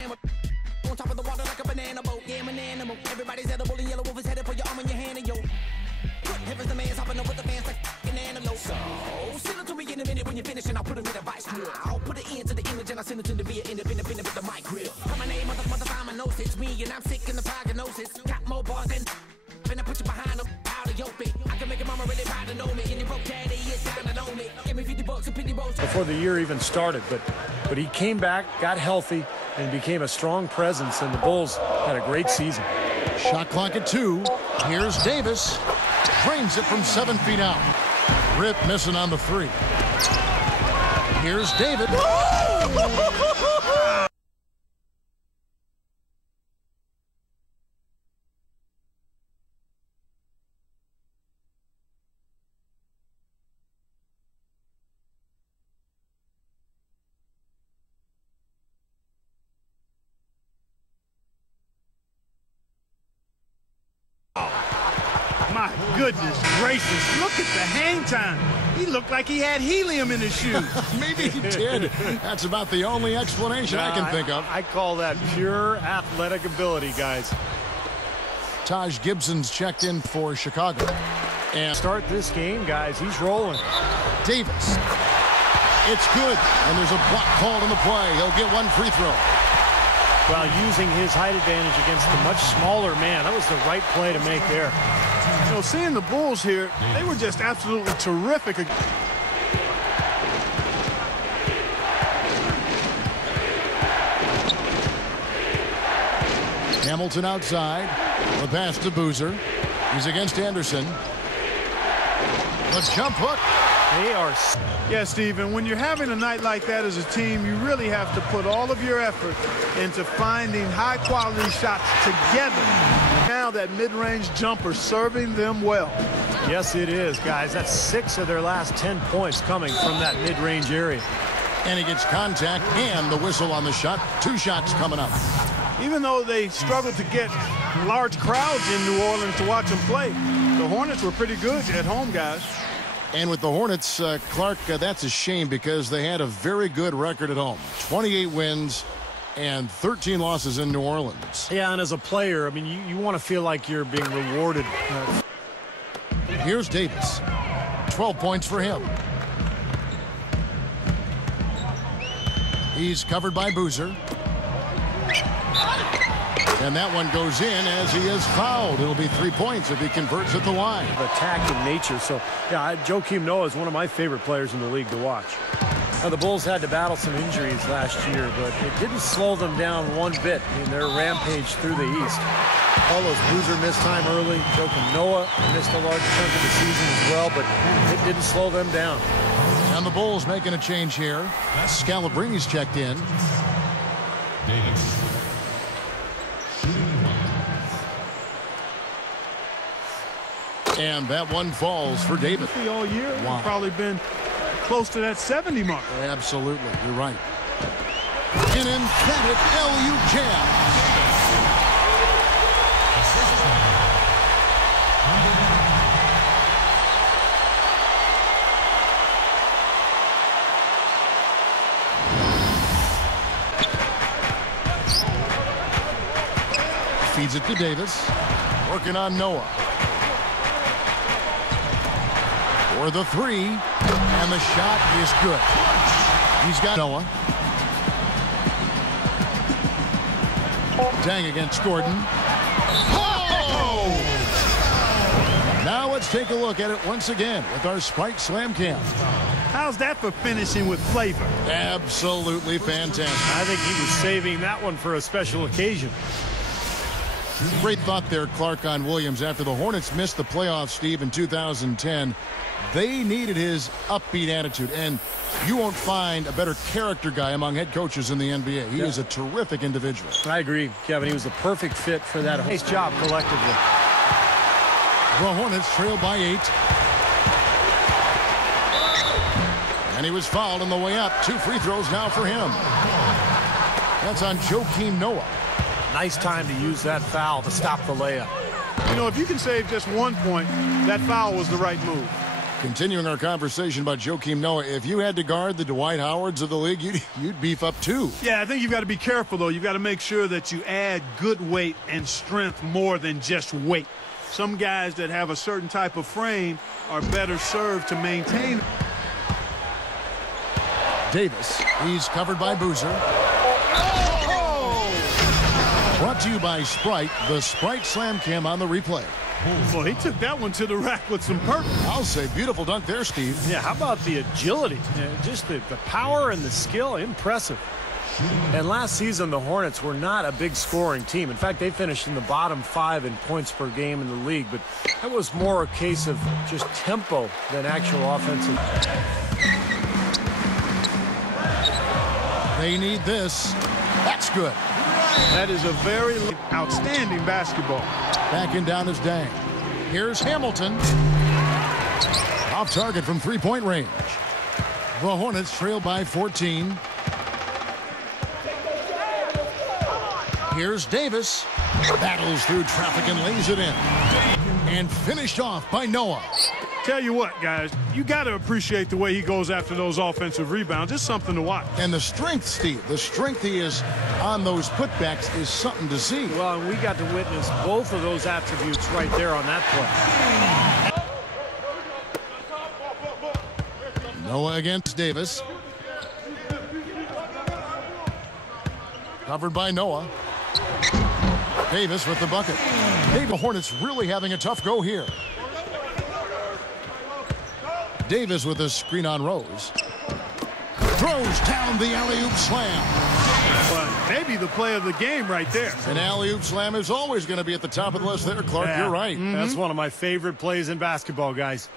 On top of the water like a banana boat. Yeah, I'm an animal. Everybody's edible and yellow wolf is headed for your arm and your hand and yo. Heaven's the man's hopping over the fans like an antelope. So, send it to me in a minute when you finish and I'll put it in a vice grill. I'll put it into the image and I'll send it to the via independent with the mic grill. My name, mother, I'm a nose. It's me and I'm sick in the prognosis. Got more bars than and I put you behind them out of your feet. I can make a mama really proud to know me. And you broke daddy, it's down to know me. Give me 50 bucks and 50 bucks. Before the year even started, but he came back, got healthy, and became a strong presence, and the Bulls had a great season. Shot clock at 2. Here's Davis. Drains it from 7 feet out. Rip missing on the 3. Here's David. My goodness gracious, look at the hang time. He looked like he had helium in his shoes. Maybe he did. That's about the only explanation I can think of. I call that pure athletic ability, guys. Taj Gibson's checked in for Chicago. And Start this game, guys. He's rolling. Davis. It's good. And there's a block called on the play. He'll get 1 free throw. While using his height advantage against the much smaller man. That was the right play to make there. You know, seeing the Bulls here, they were just absolutely terrific. Hamilton outside. The pass to Boozer. He's against Anderson. The jump hook. They are. Yeah, Steve, and when you're having a night like that as a team, you really have to put all of your effort into finding high-quality shots together. Now that mid-range jumper serving them well. Yes, it is, guys. That's 6 of their last 10 points coming from that mid-range area. And he gets contact and the whistle on the shot. 2 shots coming up. Even though they struggled to get large crowds in New Orleans to watch them play, the Hornets were pretty good at home, guys. And with the Hornets, Clark, that's a shame because they had a very good record at home. 28 wins and 13 losses in New Orleans. Yeah, and as a player, I mean, you want to feel like you're being rewarded. Here's Davis. 12 points for him. He's covered by Boozer. And that one goes in as he is fouled. It'll be 3 points if he converts at the line. Attack in nature. So, yeah, Joakim Noah is one of my favorite players in the league to watch. Now, the Bulls had to battle some injuries last year, but it didn't slow them down one bit in their rampage through the East. Carlos Boozer missed time early. Joakim Noah missed a large chunk of the season as well, but it didn't slow them down. And the Bulls making a change here. Scalabrini's checked in. Davis. And that one falls for Davis. All year, Wow. we've probably been close to that 70 mark. Absolutely, you're right. An emphatic LU jam. Feeds it to Davis. Working on Noah. For the 3. And the shot is good. He's got Noah. Dang against Gordon. Oh! Now let's take a look at it once again with our Spike Slam Cam. How's that for finishing with flavor? Absolutely fantastic. I think he was saving that one for a special occasion. Great thought there, Clark, on Williams. After the Hornets missed the playoffs, Steve, in 2010, they needed his upbeat attitude. And you won't find a better character guy among head coaches in the NBA. He is a terrific individual. I agree, Kevin. He was the perfect fit for that. Nice job collectively. The Hornets trail by 8. And he was fouled on the way up. 2 free throws now for him. That's on Joakim Noah. Nice time to use that foul to stop the layup. You know, if you can save just 1 point, that foul was the right move. Continuing our conversation about Joakim Noah, if you had to guard the Dwight Howards of the league, you'd beef up too. Yeah, I think you've got to be careful, though. You've got to make sure that you add good weight and strength more than just weight. Some guys that have a certain type of frame are better served to maintain. Davis, he's covered by Boozer. Brought to you by Sprite, the Sprite Slam Cam on the replay. Well, he took that one to the rack with some purpose. I'll say beautiful dunk there, Steve. Yeah, how about the agility? Just the power and the skill, impressive. And last season, the Hornets were not a big scoring team. In fact, they finished in the bottom 5 in points per game in the league, but that was more a case of just tempo than actual offensive. They need this. That's good. That is a very outstanding basketball. Backing down is Dang. Here's Hamilton. Off target from three-point range. The Hornets trail by 14. Here's Davis. Battles through traffic and lays it in. And finished off by Noah. Tell you what, guys, you got to appreciate the way he goes after those offensive rebounds. It's something to watch. And the strength, Steve, the strength he is on those putbacks is something to see. Well, and we got to witness both of those attributes right there on that play. Noah against Davis. Covered by Noah. Davis with the bucket. The Hornets really having a tough go here. Davis with a screen on Rose. Throws down the alley-oop slam. But maybe the play of the game right there. An alley-oop slam is always going to be at the top of the list there, Clark. Yeah. You're right. That's one of my favorite plays in basketball, guys.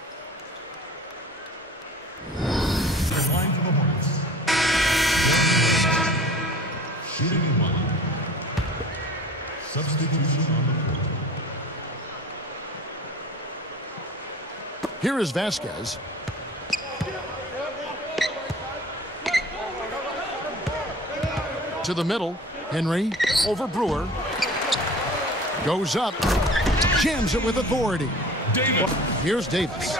Line for the Hornets. Shooting one. Substitution on the court. Here is Vasquez. To the middle. Henry over Brewer. Goes up. Jams it with authority. Davis. Here's Davis.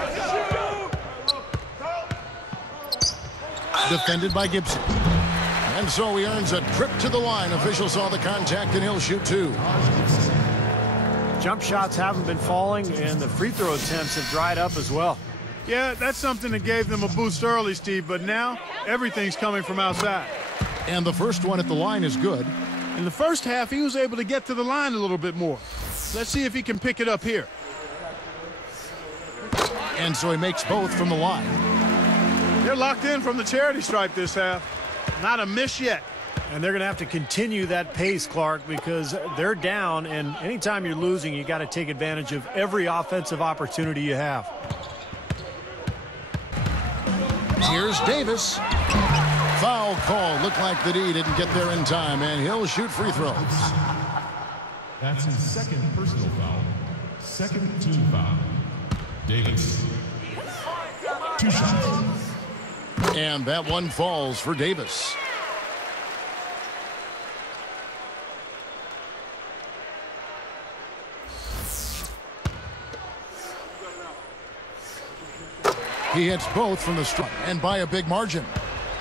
Defended by Gibson. And so he earns a trip to the line. Official saw the contact and he'll shoot 2. Jump shots haven't been falling, and the free throw attempts have dried up as well. Yeah, that's something that gave them a boost early, Steve, but now everything's coming from outside. And the first one at the line is good. In the first half, he was able to get to the line a little bit more. Let's see if he can pick it up here. And so he makes both from the line. They're locked in from the charity stripe this half. Not a miss yet. And they're going to have to continue that pace, Clark, because they're down, and anytime you're losing, you got to take advantage of every offensive opportunity you have. Here's Davis. Foul call. Looked like the D didn't get there in time, and he'll shoot free throws. That's his second personal foul. Second team foul. Davis. 2 shots. And that one falls for Davis. He hits both from the stripe and by a big margin.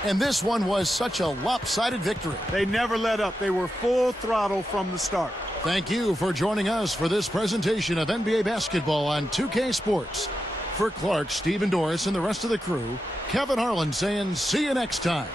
And this one was such a lopsided victory. They never let up. They were full throttle from the start. Thank you for joining us for this presentation of NBA basketball on 2K Sports. For Clark, Steve, and Doris, and the rest of the crew, Kevin Harlan saying see you next time.